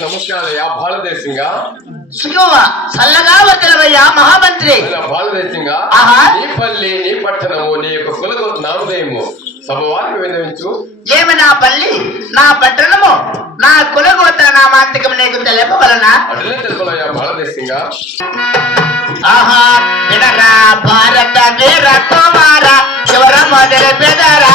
నమస్కారయ్యా భారతదేశంగా. సుఖమ చల్లగా వదిలవయ్యా మహామంత్రి. భారతదేశంగా ఆహా. నీ పల్లి నీ పట్టణము నీ యొక్క కులకు నామధేయము సభవారికి విన్నవించు. ఏమి నా పల్లి? నా పట్టణము? నా కులగోత్ర నామాంతికం నీకు తెలియవలన అటులే తెలుపులయ్యా భారతదేశంగా ఆహా వినరా భారత వీర కుమార చివర మొదలు పెదరా.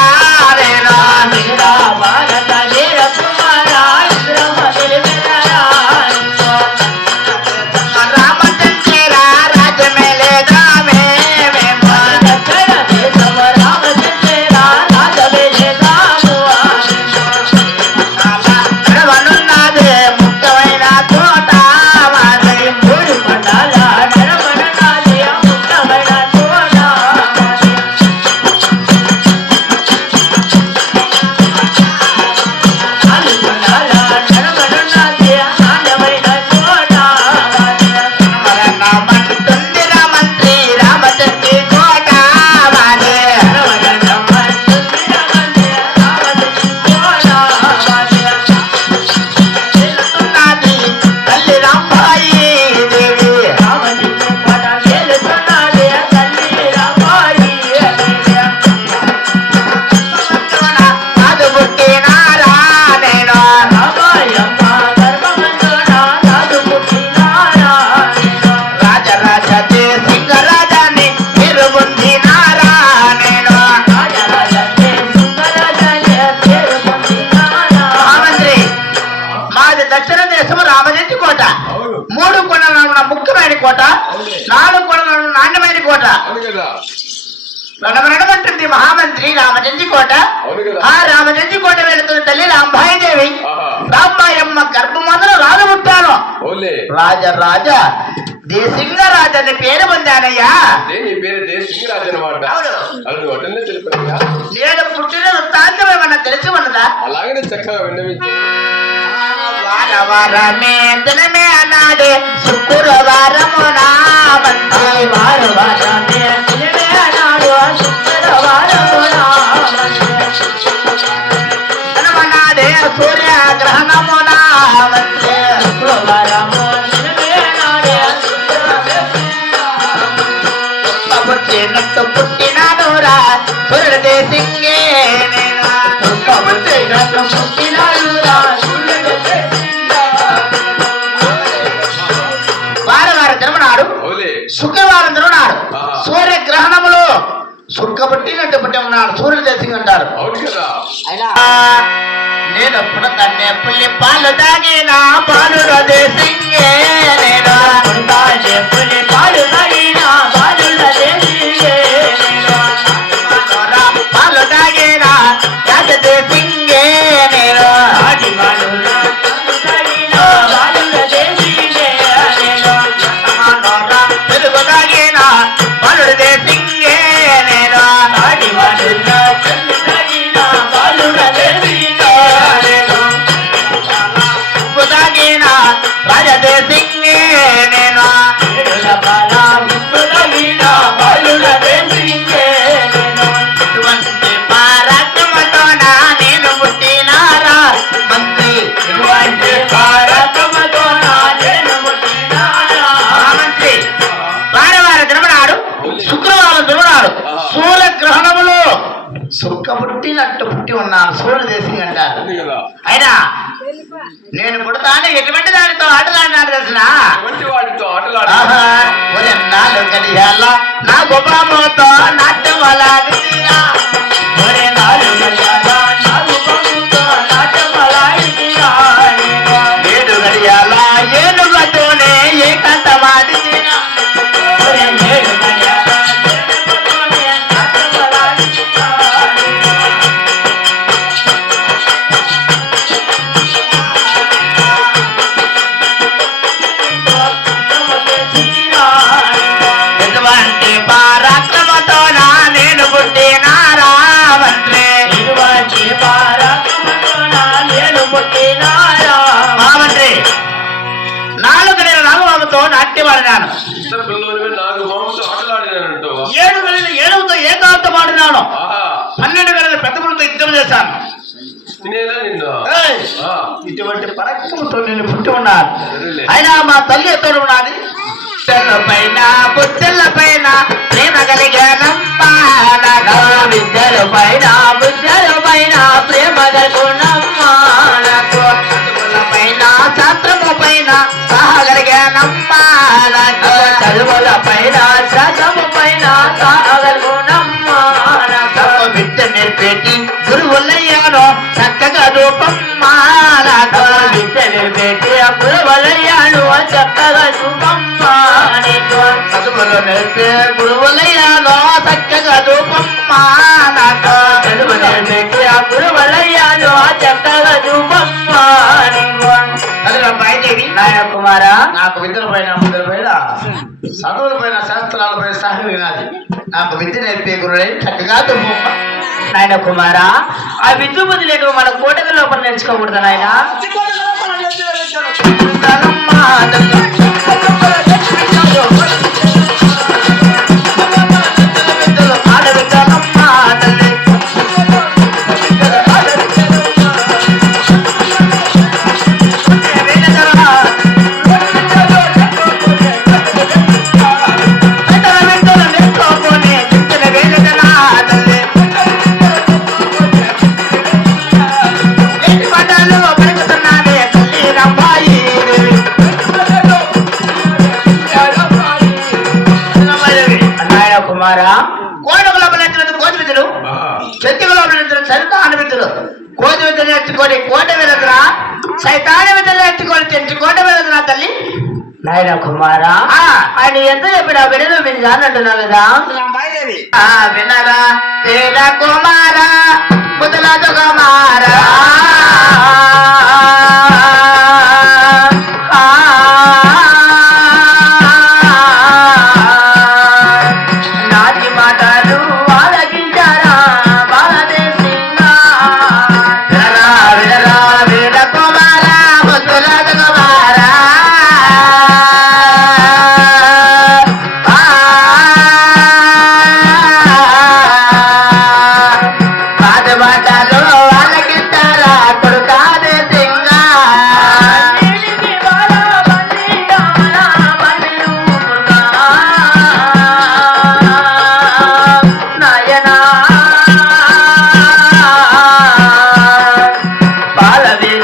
రణమరణమంటుంది మహామంత్రి రామజంతి కోట ఆ రామజంతి కోట వెళుతున్న తల్లి రాంబాయి దేవి ఆహా రాంబాయమ్మ గర్భం మొదలు రాజు పుట్టాను ఓలే రాజ రాజ దేశింగ రాజ అని పేరు పొందానయ్యా దేశింగరాజు నేను పుట్టిన వృత్తాంతం ఏమన్నా తెలిసి ఉన్నదా? అలాగనే చక్కగా విన్నవించు. వారవారమే దినమే అన్నాడే. శుక్రవారము నా వారు వారమే పుట్టినట్టు పుట్టినాడు రా సూర్యుడు దేశింగే నేను. పుట్టినట్లు పుట్టినాడు రా వారం వారం ఓలే శుక్రవారం. సూర్య గ్రహణములు సుక్క పుట్టినట్టు పుట్టి ఉన్నాడు. సూర్యుడు దేశింగ్ అంటారు అవును కదా. నేను పుడతానే పుల్లి పాలు తాగిన పాలు దేశింగే నేను పుడతానే పులి ఉన్నాను సూర్య దేశం అంటారు. అయినా నేను పుడతాను ఎటువంటి దానితో ఆటలాడినాడు తెలిసిన? నా గొప్పతో నాట్యం అలా ఆటలాడినాను ఏడు గలలు ఏడవతో ఏకాంతం ఆడినాను పన్నెండు గలలు పెద్దములతో యుద్ధం చేశాను. ఇటువంటి పరక్తులతో నేను పుట్టి ఉన్నాను. అయినా మా తల్లి ఎత్తడు ఉన్నది. పైన పైన ప్రేమ కలిగానమ్మా నా పైన నాకు చదువుల పైన శ్రద్ధము పైన సాగలుగునమ్మా విద్య నేర్పేటి గురువులయ్యాను చక్కగా రూపమ్మా నాకు విద్యలు పెట్టి అప్పుడు వలయ్యాడు చక్కగా చూపమ్మా నీకు చదువులు నేర్పే గురువులయ్యాను చక్కగా రూపమ్మా నాకు చదువులు పెట్టి అప్పుడు నాయన కుమారా నాకు విద్యల పైన ముద్ర పైన చదువుల పైన శాస్త్రాల పైన సహవినాది నాకు విద్య నేర్పే గురుడే చక్కగా నాయన కుమారా ఆ విద్యుబుద్ధి లేక మన కోటల లోపల నేర్చుకోకూడదు నాయన? నాయన తల్లి నాయన కుమారా ఆయన ఎంత చెప్పినా వినదు విని అంటున్నావు కదా? పేద కుమార ముదలదు కుమార பாலவே